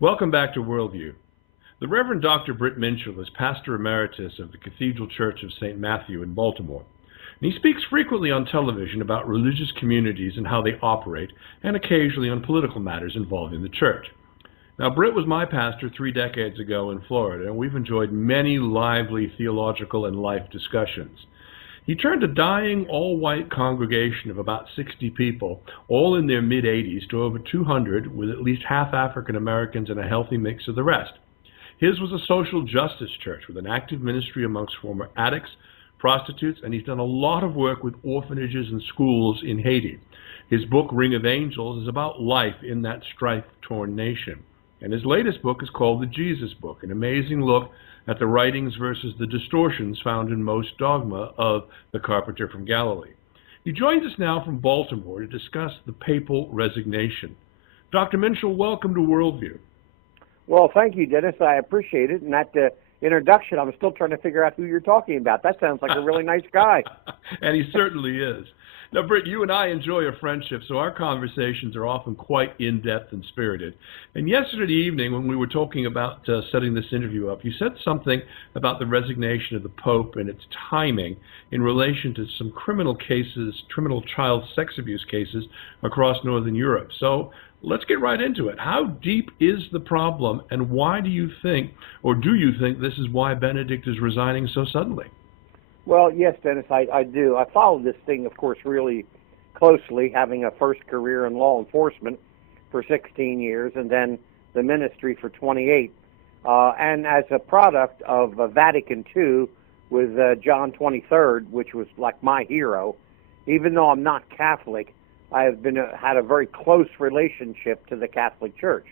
Welcome back to Worldview. The Reverend Dr. Britt Minchell is pastor emeritus of the Cathedral Church of St. Matthew in Baltimore. And he speaks frequently on television about religious communities and how they operate, and occasionally on political matters involving the church. Now, Britt was my pastor 3 decades ago in Florida, and we've enjoyed many lively theological and life discussions. He turned a dying, all-white congregation of about 60 people, all in their mid-80s, to over 200, with at least half African Americans and a healthy mix of the rest. His was a social justice church with an active ministry amongst former addicts, prostitutes, and he's done a lot of work with orphanages and schools in Haiti. His book, Ring of Angels, is about life in that strife-torn nation. And his latest book is called The Jesus Book, an amazing look at the writings versus the distortions found in most dogma of the carpenter from Galilee. He joins us now from Baltimore to discuss the papal resignation. Dr. Minchell, welcome to Worldview. Well, thank you, Dennis. I appreciate it. And that introduction, I'm still trying to figure out who you're talking about. That sounds like a really nice guy. And he certainly is. Now, Britt, you and I enjoy a friendship, so our conversations are often quite in-depth and spirited. And yesterday evening, when we were talking about setting this interview up, you said something about the resignation of the Pope and its timing in relation to some criminal cases, criminal child sex abuse cases across Northern Europe. So let's get right into it. How deep is the problem, and why do you think, or do you think this is why Benedict is resigning so suddenly? Well, yes, Dennis, I do. I followed this thing, of course, really closely, having a first career in law enforcement for 16 years and then the ministry for 28. And as a product of Vatican II with John 23rd, which was like my hero, even though I'm not Catholic, I have had a very close relationship to the Catholic Church.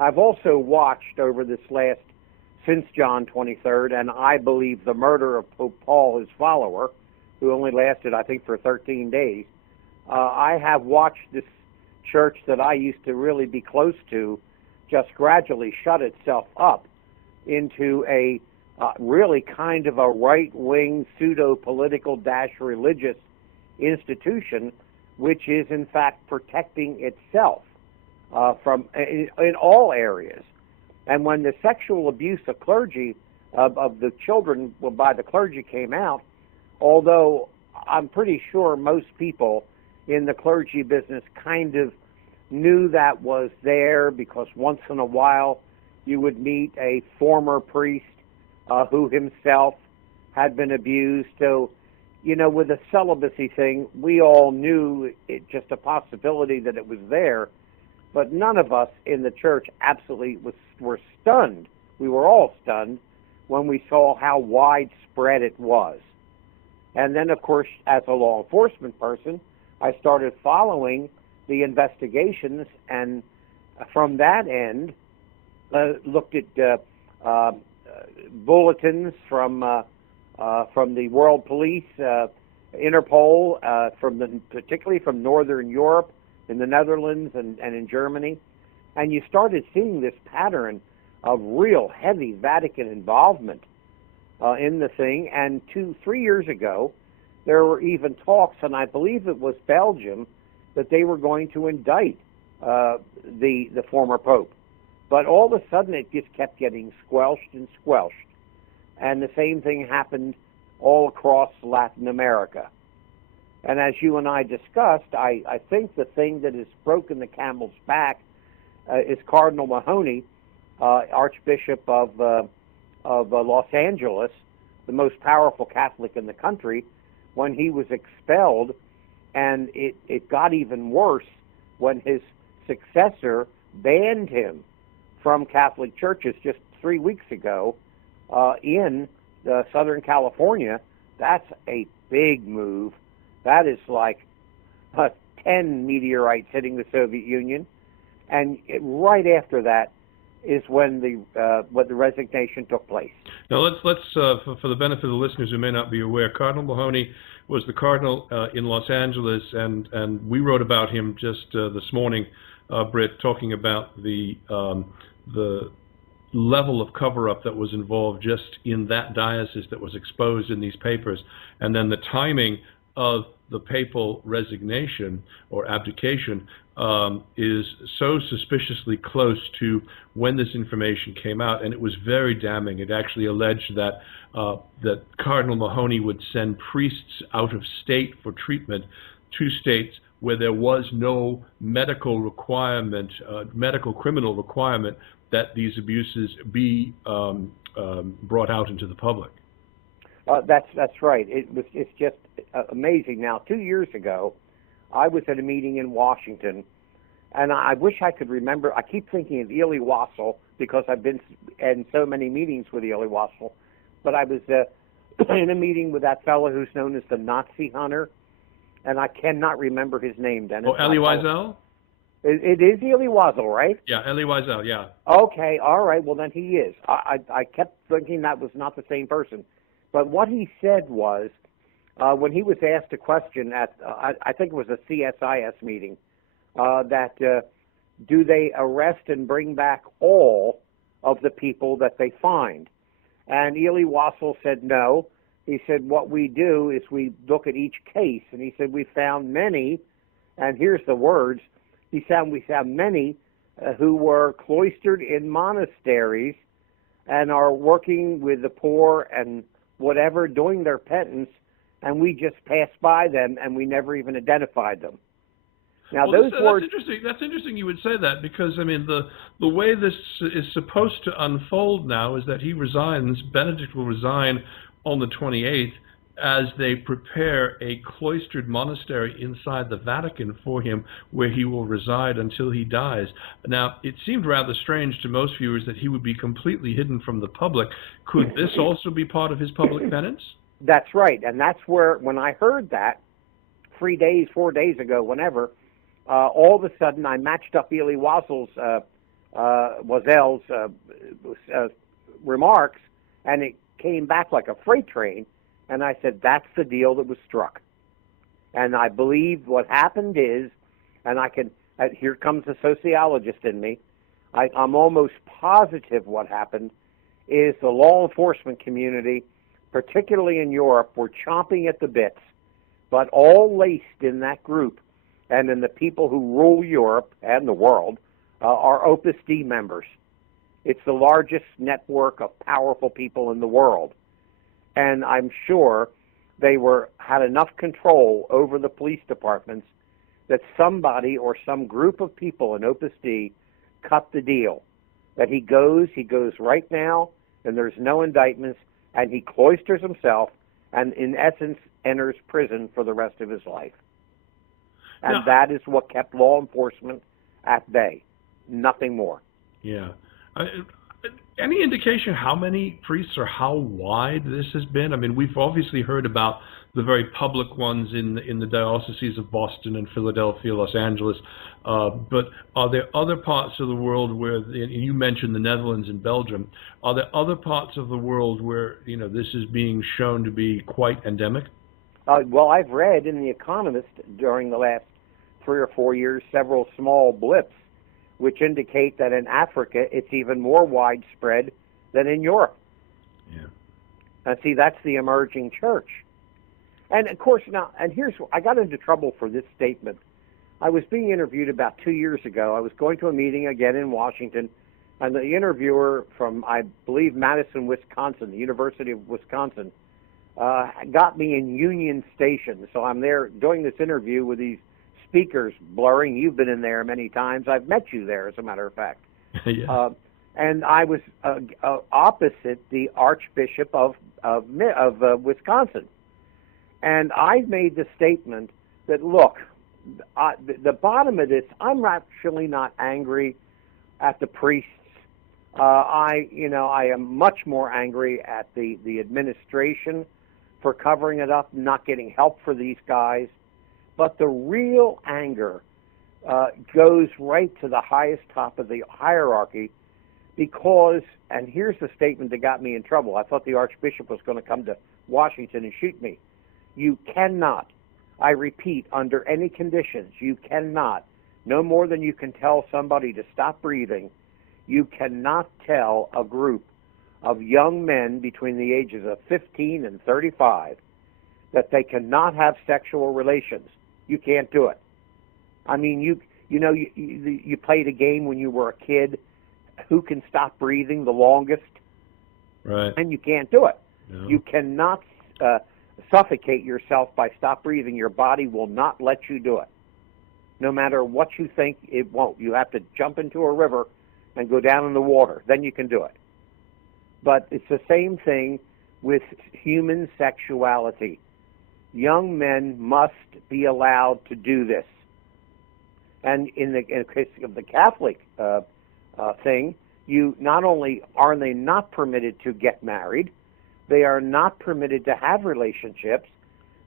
I've also watched over this since John 23rd, and I believe the murder of Pope Paul, his follower, who only lasted, I think, for 13 days. I have watched this church that I used to really be close to just gradually shut itself up into a really kind of a right-wing, pseudo-political religious institution, which is, in fact, protecting itself from in all areas. And when the sexual abuse of clergy, of the children by the clergy came out, although I'm pretty sure most people in the clergy business kind of knew that was there, because once in a while you would meet a former priest who himself had been abused. So, you know, with the celibacy thing, we all knew it just a possibility that it was there. But none of us in the church absolutely were stunned. We were all stunned when we saw how widespread it was. And then, of course, as a law enforcement person, I started following the investigations, and from that end, looked at bulletins from the World Police, Interpol, particularly from Northern Europe, in the Netherlands and in Germany, and you started seeing this pattern of real heavy Vatican involvement in the thing. And 2-3 years ago, there were even talks, and I believe it was Belgium, that they were going to indict the former Pope. But all of a sudden, it just kept getting squelched and squelched. And the same thing happened all across Latin America. And as you and I discussed, I think the thing that has broken the camel's back is Cardinal Mahony, Archbishop of Los Angeles, the most powerful Catholic in the country, when he was expelled. And it got even worse when his successor banned him from Catholic churches just 3 weeks ago in Southern California. That's a big move. That is like 10 meteorites hitting the Soviet Union. And right after that is when the resignation took place. Now, let's for the benefit of the listeners who may not be aware, Cardinal Mahony was the cardinal in Los Angeles, and we wrote about him just this morning, Britt, talking about the level of cover-up that was involved just in that diocese that was exposed in these papers, and then the timing of the papal resignation or abdication is so suspiciously close to when this information came out, and it was very damning. It actually alleged that that Cardinal Mahony would send priests out of state for treatment to states where there was no medical requirement, medical criminal requirement that these abuses be brought out into the public. That's right. It's just amazing. Now, 2 years ago, I was at a meeting in Washington, and I wish I could remember. I keep thinking of Elie Wiesel because I've been in so many meetings with Elie Wiesel. But I was in a meeting with that fellow who's known as the Nazi hunter, and I cannot remember his name, Dennis. Oh, Elie Wiesel? It is Elie Wiesel, right? Yeah, Elie Wiesel, yeah. Okay, all right. Well, then he is. I kept thinking that was not the same person. But what he said was, when he was asked a question at, I think it was a CSIS meeting, that do they arrest and bring back all of the people that they find? And Elie Wiesel said no. He said, what we do is we look at each case. And he said, we found many, and here's the words, we found many who were cloistered in monasteries and are working with the poor and whatever, doing their penance, and we just passed by them and we never even identified them. Now, well, those words... That's interesting. That's interesting you would say that, because, I mean, the way this is supposed to unfold now is that he resigns, Benedict will resign on the 28th, as they prepare a cloistered monastery inside the Vatican for him, where he will reside until he dies. Now, it seemed rather strange to most viewers that he would be completely hidden from the public. Could this also be part of his public penance? That's right, and that's where, when I heard that 4 days ago, whenever, all of a sudden I matched up Elie Wiesel's remarks, and it came back like a freight train. And I said, that's the deal that was struck. And I believe what happened is, and here comes the sociologist in me, I'm almost positive what happened is the law enforcement community, particularly in Europe, were chomping at the bits, but all laced in that group, and in the people who rule Europe and the world, are Opus Dei members. It's the largest network of powerful people in the world. And I'm sure they had enough control over the police departments that somebody or some group of people in Opus Dei cut the deal. That he goes right now, and there's no indictments, and he cloisters himself and, in essence, enters prison for the rest of his life. And now, that is what kept law enforcement at bay. Nothing more. Yeah. Any indication how many priests or how wide this has been? I mean, we've obviously heard about the very public ones in the dioceses of Boston and Philadelphia, Los Angeles, but are there other parts of the world where, and you mentioned the Netherlands and Belgium, are there other parts of the world where, this is being shown to be quite endemic? Well, I've read in The Economist during the last 3 or 4 years several small blips which indicate that in Africa it's even more widespread than in Europe. Yeah. And see, that's the emerging church. And of course, I got into trouble for this statement. I was being interviewed about 2 years ago. I was going to a meeting again in Washington, and the interviewer from, I believe, Madison, Wisconsin, the University of Wisconsin, got me in Union Station. So I'm there doing this interview with these speakers blurring. You've been in there many times. I've met you there, as a matter of fact. Yeah. And I was opposite the Archbishop of Wisconsin. And I made the statement that, look, the bottom of this, I'm actually not angry at the priests. I am much more angry at the administration for covering it up, not getting help for these guys. But the real anger goes right to the highest top of the hierarchy because, and here's the statement that got me in trouble. I thought the Archbishop was going to come to Washington and shoot me. You cannot, I repeat, under any conditions, you cannot, no more than you can tell somebody to stop breathing, you cannot tell a group of young men between the ages of 15 and 35 that they cannot have sexual relations. You can't do it. I mean, You know, you played a game when you were a kid, who can stop breathing the longest, Right. and you can't do it. No. You cannot suffocate yourself by stop breathing. Your body will not let you do it. No matter what you think, it won't. You have to jump into a river and go down in the water. Then you can do it. But it's the same thing with human sexuality. Young men must be allowed to do this. And in the case of the Catholic thing, you not only are they not permitted to get married, they are not permitted to have relationships.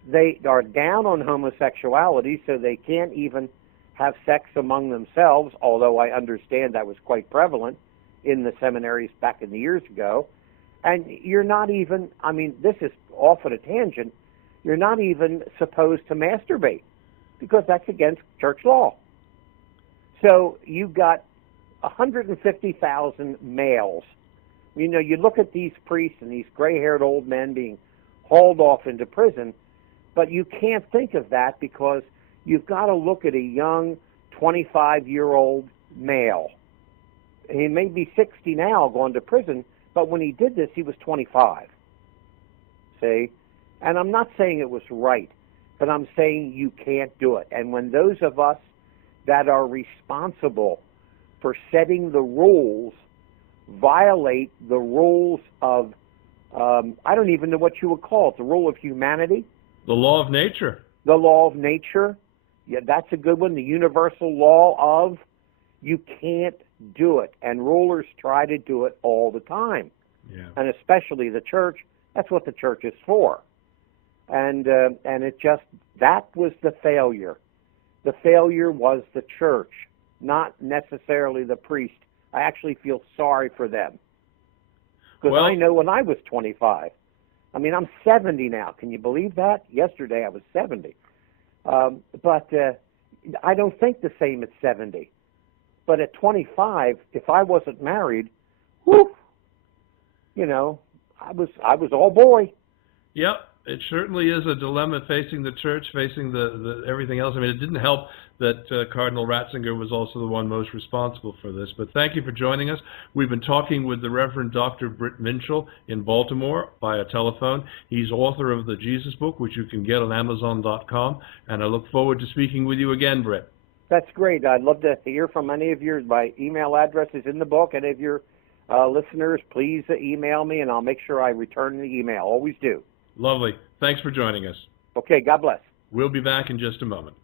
They are down on homosexuality, so they can't even have sex among themselves, although I understand that was quite prevalent in the seminaries back in the years ago. And you're not even, I mean, this is off at a tangent, you're not even supposed to masturbate because that's against church law. So you've got 150,000 males. You know, you look at these priests and these gray-haired old men being hauled off into prison, but you can't think of that because you've got to look at a young 25-year-old male. He may be 60 now going to prison, but when he did this, he was 25. See? And I'm not saying it was right, but I'm saying you can't do it. And when those of us that are responsible for setting the rules violate the rules of, I don't even know what you would call it, the rule of humanity? The law of nature. The law of nature. Yeah, that's a good one. The universal law of, you can't do it. And rulers try to do it all the time. Yeah. And especially the church. That's what the church is for. And it just, that was the failure. The failure was the church, not necessarily the priest. I actually feel sorry for them. Because I know when I was 25, I mean, I'm 70 now. Can you believe that? Yesterday I was 70. But I don't think the same at 70. But at 25, if I wasn't married, whew, you know, I was all boy. Yep. It certainly is a dilemma facing the church, facing the everything else. I mean, it didn't help that Cardinal Ratzinger was also the one most responsible for this. But thank you for joining us. We've been talking with the Reverend Dr. Britt Minchell in Baltimore via telephone. He's author of the Jesus Book, which you can get on Amazon.com. And I look forward to speaking with you again, Britt. That's great. I'd love to hear from any of your, my email address is in the book. Any of your listeners, please email me, and I'll make sure I return the email. Always do. Lovely. Thanks for joining us. Okay, God bless. We'll be back in just a moment.